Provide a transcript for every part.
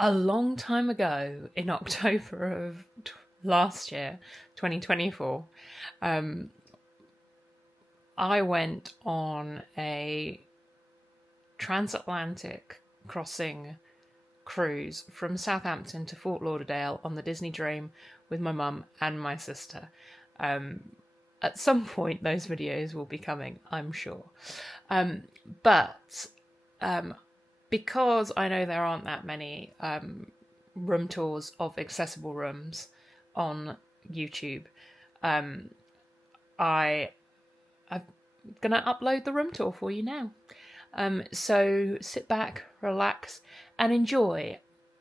A long time ago, in October of last year, 2024, I went on a transatlantic crossing cruise from Southampton to Fort Lauderdale on the Disney Dream with my mum and my sister. At some point, those videos will be coming, I'm sure. But because I know there aren't that many room tours of accessible rooms on YouTube, I'm going to upload the room tour for you now. So sit back, relax, and enjoy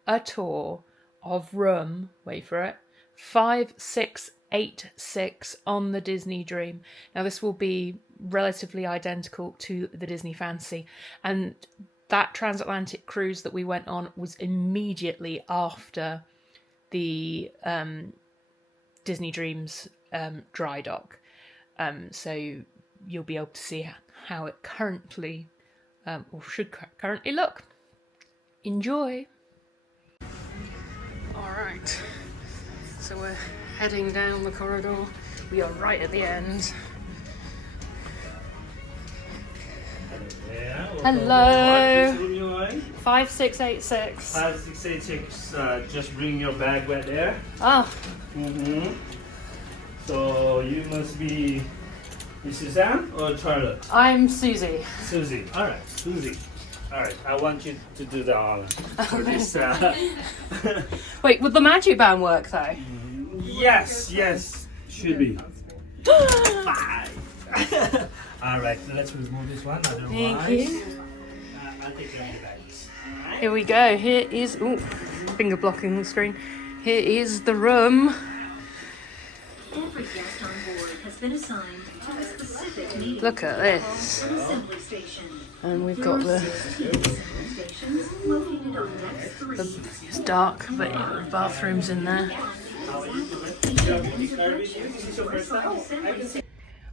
a tour of room, wait for it, 5686 on the Disney Dream. Now this will be relatively identical to the Disney Fantasy, and that transatlantic cruise that we went on was immediately after the Disney Dreams dry dock. So you'll be able to see how it currently, or should currently look. Enjoy! Alright, so we're heading down the corridor. We are right at the end. Yeah, Hello. 5686. 5686. Just bring your bag right there. Ah. So you must be Mrs. Ann or Charlotte? I'm Susie. Susie. All right, Susie. All right, I want you to do the honor for this. Wait, would the magic band work though? Yes, should be. Five. All right, so let's remove this one. Otherwise, Thank you. I'll take care of the bags. Here we go. Here is finger blocking the screen. Here is the room. Every guest on board has been assigned to a specific meeting. Look at this. Assembly station. And we've got the Stations located on deck 3. it's dark, but yeah, the bathroom's in there.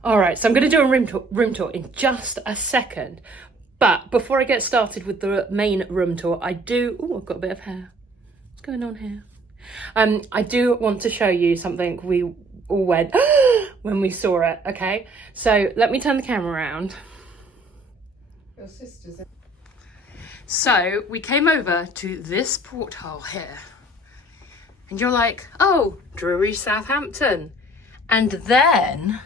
Alright, so I'm going to do a room tour in just a second. But before I get started with the main room tour, I've got a bit of hair. What's going on here? I do want to show you something we all went when we saw it, okay? So let me turn the camera around. Your sister's. So we came over to this porthole here. And you're like, oh, dreary Southampton. And then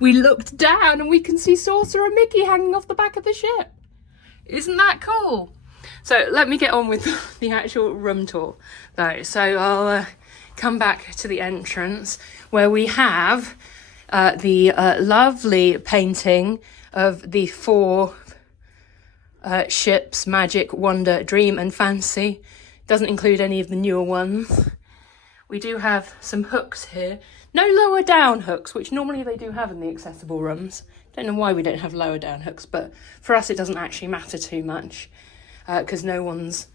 we looked down and we can see Saucer and Mickey hanging off the back of the ship. Isn't that cool? So let me get on with the actual room tour though. So I'll come back to the entrance where we have the lovely painting of the 4 ships, Magic, Wonder, Dream and Fancy. Doesn't include any of the newer ones. We do have some hooks here. No lower down hooks, which normally they do have in the accessible rooms. Don't know why we don't have lower down hooks, but for us it doesn't actually matter too much because no one's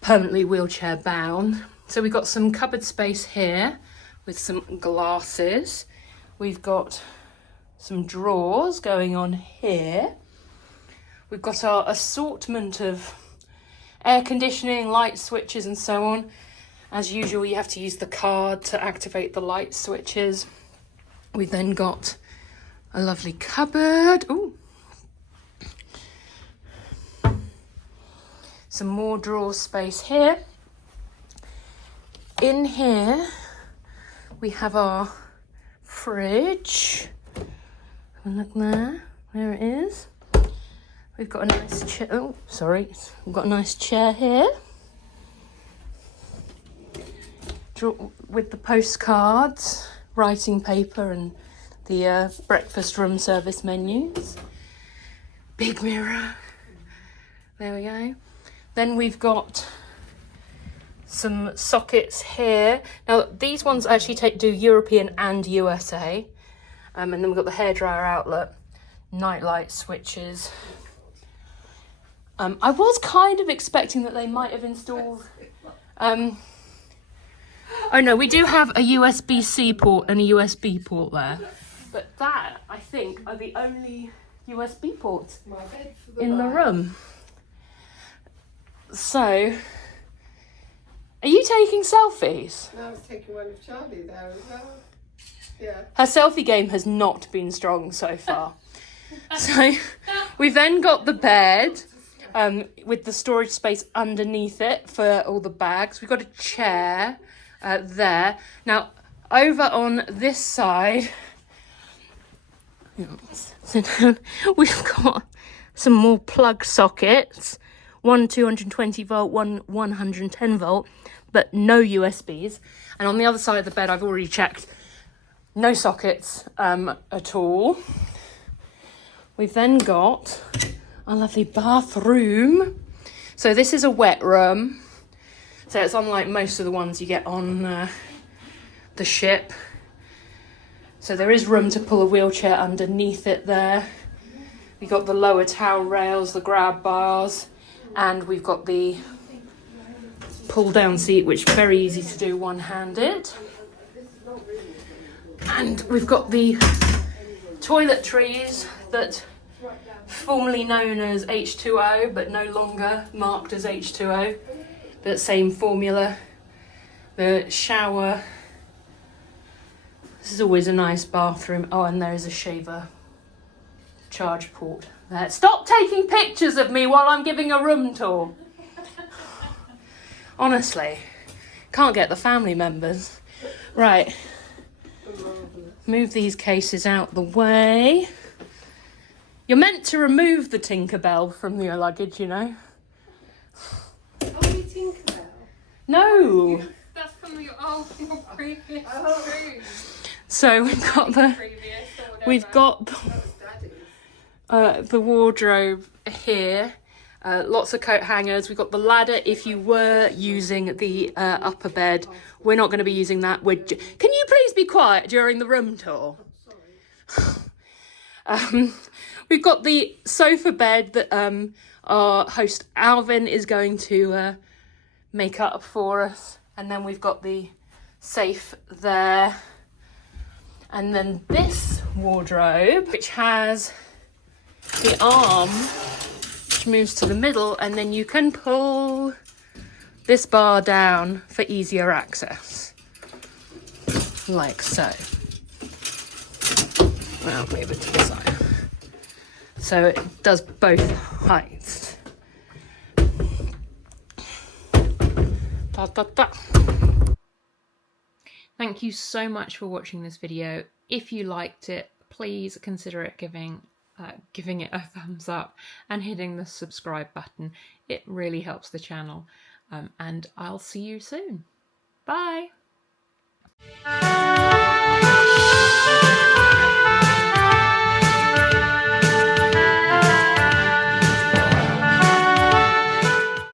permanently wheelchair bound. So we've got some cupboard space here with some glasses. We've got some drawers going on here. We've got our assortment of air conditioning, light switches and so on. As usual, you have to use the card to activate the light switches. We've then got a lovely cupboard. Ooh. Some more drawer space here. In here, we have our fridge. Have a look there. There it is. We've got a nice chair. Oh, sorry. We've got a nice chair here. With the postcards, writing paper and the breakfast room service menus. Big mirror. There we go. Then we've got some sockets here. Now these ones actually do European and USA. And then we've got the hairdryer outlet, nightlight switches. I was kind of expecting that they might have installed oh no, we do have a USB-C port and a USB port there. But that, I think, are the only USB ports My bed for the in the night. room. So, are you taking selfies? No, I was taking one of Charlie there as well. Yeah. Her selfie game has not been strong so far. So, we've then got the bed with the storage space underneath it for all the bags. We've got a chair there. Now, over on this side, we've got some more plug sockets. One 220 volt, one 110 volt, but no USBs. And on the other side of the bed, I've already checked, no sockets at all. We've then got a lovely bathroom. So this is a wet room. So it's unlike most of the ones you get on the ship. So there is room to pull a wheelchair underneath it there. We've got the lower towel rails, the grab bars, and we've got the pull down seat, which is very easy to do one-handed. And we've got the toiletries that formerly known as H2O, but no longer marked as H2O, but same formula. The shower. This is always a nice bathroom. Oh, and there is a shaver charge port there. Stop taking pictures of me while I'm giving a room tour. Honestly, can't get the family members. Right, move these cases out the way. You're meant to remove the Tinkerbell from your luggage, you know. Oh, you Tinkerbell? No. That's from your previous Oh. room. So we've got the the wardrobe here. Lots of coat hangers. We've got the ladder if you were using the upper bed. We're not going to be using that. Can you please be quiet during the room tour? We've got the sofa bed that our host Alvin is going to make up for us. And then we've got the safe there. And then this wardrobe, which has the arm, which moves to the middle, and then you can pull this bar down for easier access. Like so. I'll move it to the side. So it does both heights. Da, da, da. Thank you so much for watching this video. If you liked it, please consider giving it a thumbs up and hitting the subscribe button. It really helps the channel. And I'll see you soon. Bye.